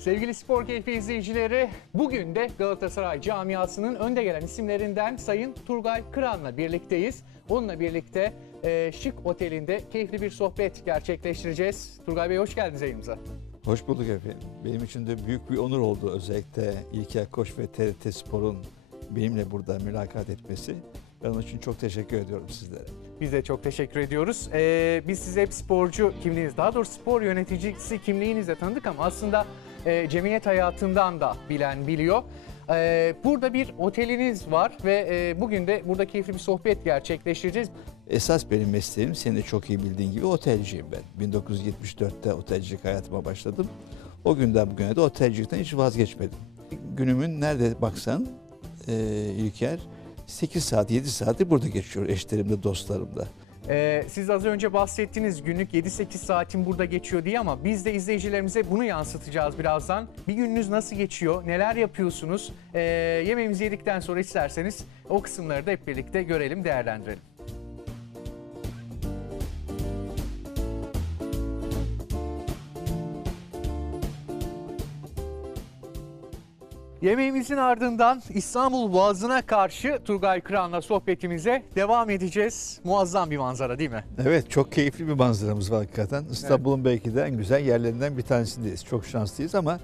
Sevgili Spor Keyfi izleyicileri, bugün de Galatasaray camiasının önde gelen isimlerinden Sayın Turgay Kıran'la birlikteyiz. Onunla birlikte e, Şık Oteli'nde keyifli bir sohbet gerçekleştireceğiz. Turgay Bey hoş geldiniz yayınımıza. Hoş bulduk efendim. Benim için de büyük bir onur oldu özellikle İlker Koç ve TRT Spor'un benimle burada mülakat etmesi. Ben onun için çok teşekkür ediyorum sizlere. Biz de çok teşekkür ediyoruz. Ee, biz sizi hep sporcu kimliğiniz, daha doğrusu spor yöneticisi kimliğinizle tanıdık ama aslında e, cemiyet hayatından da bilen biliyor. Ee, burada bir oteliniz var ve e, bugün de burada keyifli bir sohbet gerçekleştireceğiz. Esas benim mesleğim, senin de çok iyi bildiğin gibi otelciyim ben. 1974'te otelcilik hayatıma başladım. O günden bugüne de otelcilikten hiç vazgeçmedim. Günümün nerede baksan e, İlker 8 saat, 7 saati burada geçiyor eşlerimle, dostlarımla. Ee, siz az önce bahsettiğiniz günlük 7-8 saatin burada geçiyor diye ama biz de izleyicilerimize bunu yansıtacağız birazdan. Bir gününüz nasıl geçiyor, neler yapıyorsunuz? Ee, yemeğimizi yedikten sonra isterseniz o kısımları da hep birlikte görelim, değerlendirelim. Yemeğimizin ardından İstanbul Boğazı'na karşı Turgay Kıran'la sohbetimize devam edeceğiz. Muazzam bir manzara değil mi? Evet çok keyifli bir manzaramız var hakikaten. İstanbul'un belki de en güzel yerlerinden bir tanesindeyiz. Çok şanslıyız ama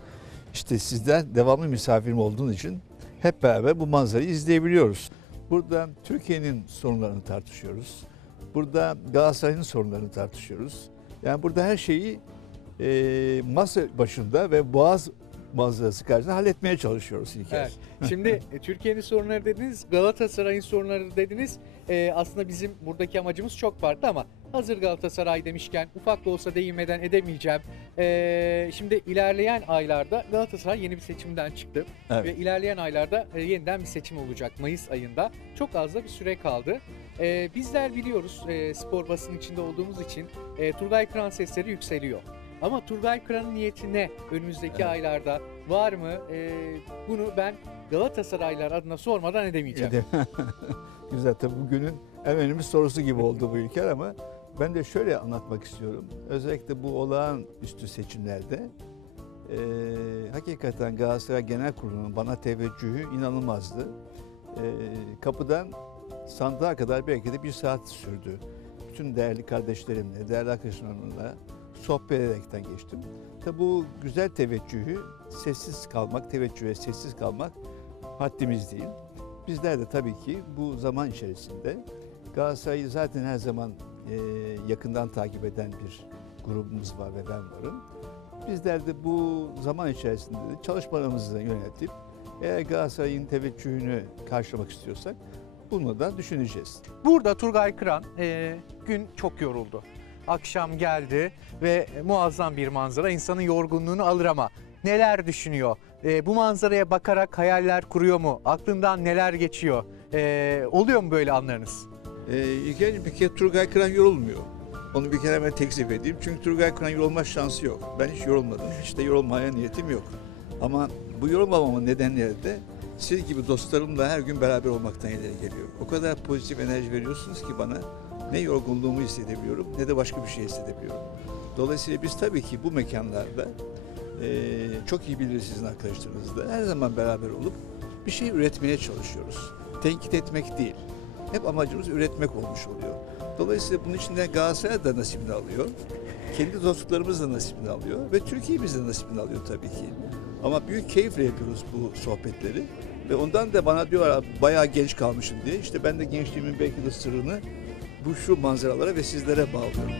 işte sizden devamlı misafirim olduğun için hep beraber bu manzarayı izleyebiliyoruz. Burada Türkiye'nin sorunlarını tartışıyoruz. Burada Galatasaray'ın sorunlarını tartışıyoruz. Yani burada her şeyi e, masa başında ve boğaz manzarası karşısında halletmeye çalışıyoruz İlker. Evet. Şimdi e, Türkiye'nin sorunları dediniz, Galatasaray'ın sorunları dediniz. Ee, aslında bizim buradaki amacımız çok farklı ama hazır Galatasaray demişken ufak da olsa değinmeden edemeyeceğim. Ee, şimdi ilerleyen aylarda Galatasaray yeni bir seçimden çıktı. Evet. Ve ilerleyen aylarda e, yeniden bir seçim olacak Mayıs ayında. Çok az da bir süre kaldı. Ee, bizler biliyoruz e, spor basın içinde olduğumuz için e, Turgay Kıran sesleri yükseliyor. Ama Turgay Kıran'ın niyeti ne? Önümüzdeki Evet. aylarda var mı? Ee, bunu ben Galatasaraylar adına sormadan edemeyeceğim. Güzel tabii bugünün en önemli sorusu gibi oldu bu ülke ama ben de şöyle anlatmak istiyorum. Özellikle bu olağanüstü seçimlerde eee hakikaten Galatasaray Genel Kurulu'nun bana teveccühü inanılmazdı. Eee, kapıdan sandığa kadar belki de bir saat sürdü. Bütün değerli kardeşlerimle, değerli arkadaşlarımla sohbet ederekten geçtim. Tabi bu güzel teveccühü sessiz kalmak, teveccühe sessiz kalmak haddimiz değil. Bizler de tabii ki bu zaman içerisinde Galatasaray'ı zaten her zaman e, yakından takip eden bir grubumuz var ve ben varım. Bizler de bu zaman içerisinde de çalışmalarımızı yöneltip eğer Galatasaray'ın teveccühünü karşılamak istiyorsak bunu da düşüneceğiz. Burada Turgay Kıran e, gün çok yoruldu. Akşam geldi ve muazzam bir manzara insanın yorgunluğunu alır ama neler düşünüyor? E, bu manzaraya bakarak hayaller kuruyor mu? Aklından neler geçiyor? E, oluyor mu böyle anlarınız? Ee, ilk önce bir kere Turgay Kıran yorulmuyor. Onu bir kere ben tekzip edeyim. Çünkü Turgay Kıran yorulma şansı yok. Ben hiç yorulmadım. Hiç de yorulmaya niyetim yok. Ama bu yorulmamamın nedenleri de siz gibi dostlarımla her gün beraber olmaktan ileri geliyor. O kadar pozitif enerji veriyorsunuz ki bana ne yorgunluğumu hissedebiliyorum ne de başka bir şey hissedebiliyorum. Dolayısıyla biz tabii ki bu mekanlarda eee, çok iyi bilir sizin arkadaşlarınızla her zaman beraber olup bir şey üretmeye çalışıyoruz. Tenkit etmek değil. Hep amacımız üretmek olmuş oluyor. Dolayısıyla bunun içinde Galatasaray da nasibini alıyor. Kendi dostluklarımız da nasibini alıyor ve Türkiye'miz de nasibini alıyor tabii ki. Ama büyük keyifle yapıyoruz bu sohbetleri. Ve ondan da bana diyorlar bayağı genç kalmışım diye. İşte ben de gençliğimin belki de sırrını bu şu manzaralara ve sizlere bağlıyorum.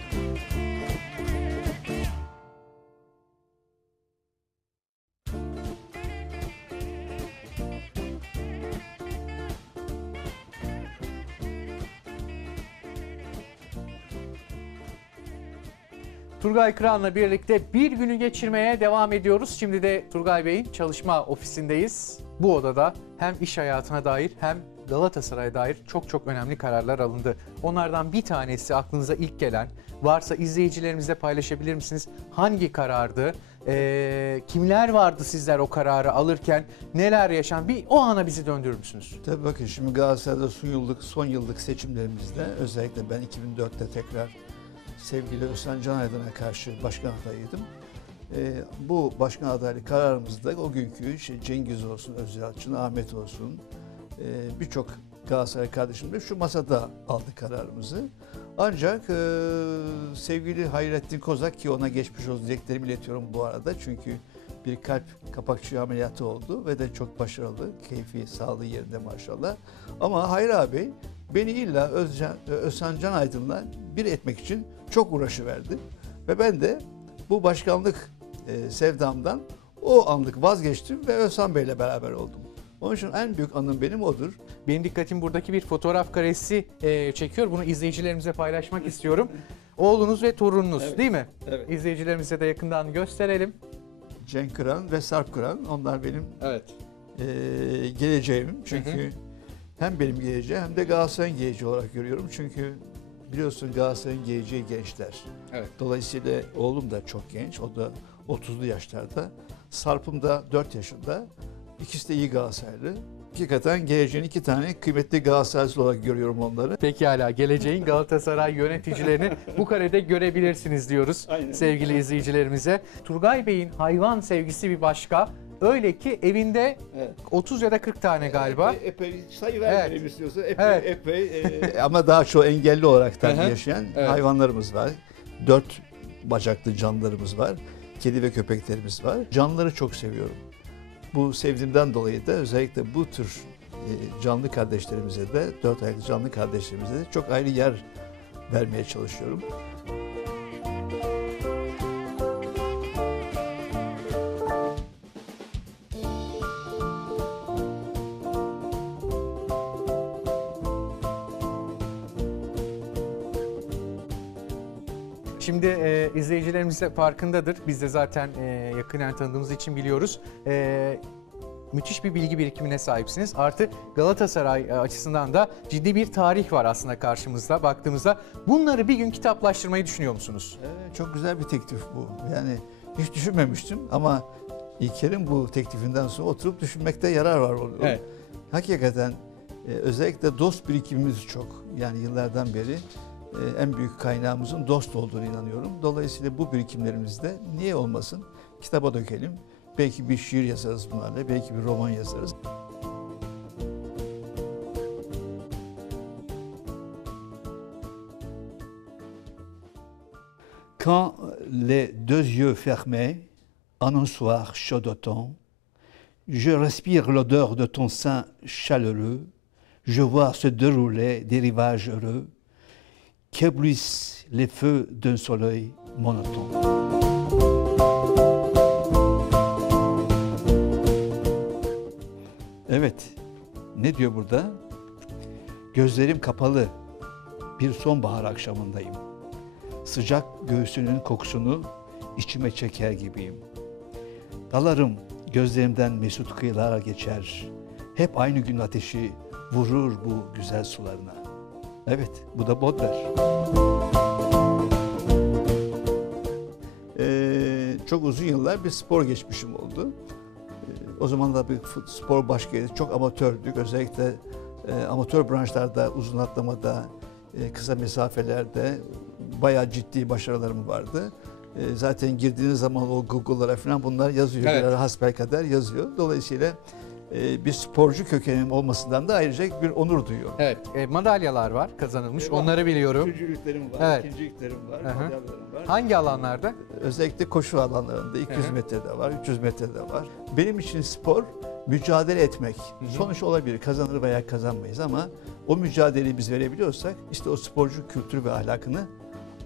Turgay Kıran'la birlikte bir günü geçirmeye devam ediyoruz. Şimdi de Turgay Bey'in çalışma ofisindeyiz. Bu odada hem iş hayatına dair hem Galatasaray'a dair çok çok önemli kararlar alındı. Onlardan bir tanesi aklınıza ilk gelen, varsa izleyicilerimizle paylaşabilir misiniz? Hangi karardı? Ee, kimler vardı sizler o kararı alırken? Neler yaşan? Bir o ana bizi döndürür müsünüz? Tabii bakın şimdi Galatasaray'da son yıllık, son yıllık seçimlerimizde özellikle ben 2004'te tekrar sevgili Özcan Can Aydın'a karşı başkan adayıydım. e, bu başkan adaylık kararımızda o günkü işte Cengiz olsun, Yalçın, Ahmet olsun e, birçok Galatasaray kardeşim de şu masada aldı kararımızı. Ancak e, sevgili Hayrettin Kozak ki ona geçmiş olsun dileklerimi iletiyorum bu arada. Çünkü bir kalp kapakçığı ameliyatı oldu ve de çok başarılı. Keyfi, sağlığı yerinde maşallah. Ama Hayri abi beni illa Özcan, Özcan Can Aydın'la bir etmek için çok uğraşıverdi. Ve ben de bu başkanlık e, sevdamdan o anlık vazgeçtim ve Özhan Bey'le beraber oldum. Onun için en büyük anım benim odur. Benim dikkatim buradaki bir fotoğraf karesi e, çekiyor. Bunu izleyicilerimize paylaşmak istiyorum. Oğlunuz ve torununuz Evet. değil mi? Evet. İzleyicilerimize de yakından gösterelim. Cenk Kıran ve Sarp Kıran onlar benim Evet. e, geleceğim. Çünkü hem benim geleceğim hem de Galatasaray'ın geleceği olarak görüyorum. Çünkü biliyorsun Galatasaray'ın geleceği gençler. Evet. Dolayısıyla oğlum da çok genç. O da 30'lu yaşlarda. Sarp'ım da 4 yaşında. İkisi de iyi Galatasaraylı. Hakikaten geleceğin iki tane kıymetli Galatasaraylı olarak görüyorum onları. Pekala geleceğin Galatasaray yöneticilerini bu karede görebilirsiniz diyoruz Aynen. sevgili izleyicilerimize. Turgay Bey'in hayvan sevgisi bir başka. Öyle ki evinde Evet. 30 ya da 40 tane galiba. Epey, epey sayı vermeyelim vermeyelim istiyorsa epey Evet. epey e, ama daha çok engelli olarak da Hı hı. yaşayan Evet. hayvanlarımız var. Dört bacaklı canlılarımız var. Kedi ve köpeklerimiz var. Canlıları çok seviyorum. Bu sevdiğimden dolayı da özellikle bu tür e, canlı kardeşlerimize de, dört ayaklı canlı kardeşlerimize de çok ayrı yer vermeye çalışıyorum. Şimdi e, izleyicilerimiz de farkındadır. Biz de zaten e, yakinen tanıdığımız için biliyoruz. E, müthiş bir bilgi birikimine sahipsiniz. Artı Galatasaray e, açısından da ciddi bir tarih var aslında karşımızda baktığımızda. Bunları bir gün kitaplaştırmayı düşünüyor musunuz? Evet, çok güzel bir teklif bu. Yani hiç düşünmemiştim ama İlker'in bu teklifinden sonra oturup düşünmekte yarar var. Evet. Hakikaten e, özellikle dost birikimimiz çok. Yani yıllardan beri en büyük kaynağımızın dost olduğunu inanıyorum. Dolayısıyla bu birikimlerimizde niye olmasın kitaba dökelim. Belki bir şiir yazarız bunlarla, belki bir roman yazarız. Quand les deux yeux fermés, en un soir chaud d'automne, je respire l'odeur de ton sein chaleureux, je vois se dérouler des rivages heureux, qu'éblouissent les feux d'un soleil monotone. Evet, ne diyor burada? Gözlerim kapalı, bir sonbahar akşamındayım. Sıcak göğsünün kokusunu içime çeker gibiyim. Dalarım gözlerimden mesut kıyılara geçer. Hep aynı gün ateşi vurur bu güzel sularına. Evet, bu da Baudelaire. Ee, çok uzun yıllar bir spor geçmişim oldu. Ee, o zaman da bir spor başkaydı. Çok amatördük. Özellikle e, amatör branşlarda, uzun atlamada, e, kısa mesafelerde bayağı ciddi başarılarım vardı. E, zaten girdiğiniz zaman o Google'lara falan bunlar yazıyor. Evet. Hasbelkader yazıyor. Dolayısıyla e, bir sporcu kökenim olmasından da ayrıca bir onur duyuyorum. Evet. e, madalyalar var kazanılmış. Eyvah. Onları biliyorum. Üçüncülüklerim var, Evet. ikinciliklerim var, Hı hı. madalyalarım var. Hangi alanlarda? Özellikle koşu alanlarında 200 Hı hı. metrede var, 300 metrede var. Benim için spor mücadele etmek. hı. Sonuç olabilir, kazanır veya kazanmayız ama o mücadeleyi biz verebiliyorsak işte o sporcu kültürü ve ahlakını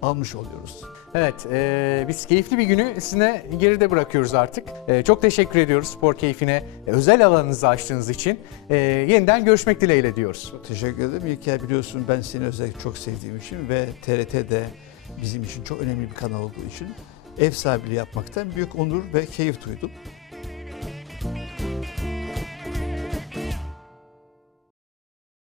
almış oluyoruz. Evet, e, biz keyifli bir günü sizinle geride bırakıyoruz artık. E, çok teşekkür ediyoruz spor keyfine, e, özel alanınızı açtığınız için. E, yeniden görüşmek dileğiyle diyoruz. Çok teşekkür ederim. İlker biliyorsun ben seni özellikle çok sevdiğim için ve TRT de bizim için çok önemli bir kanal olduğu için ev sahipliği yapmaktan büyük onur ve keyif duydum.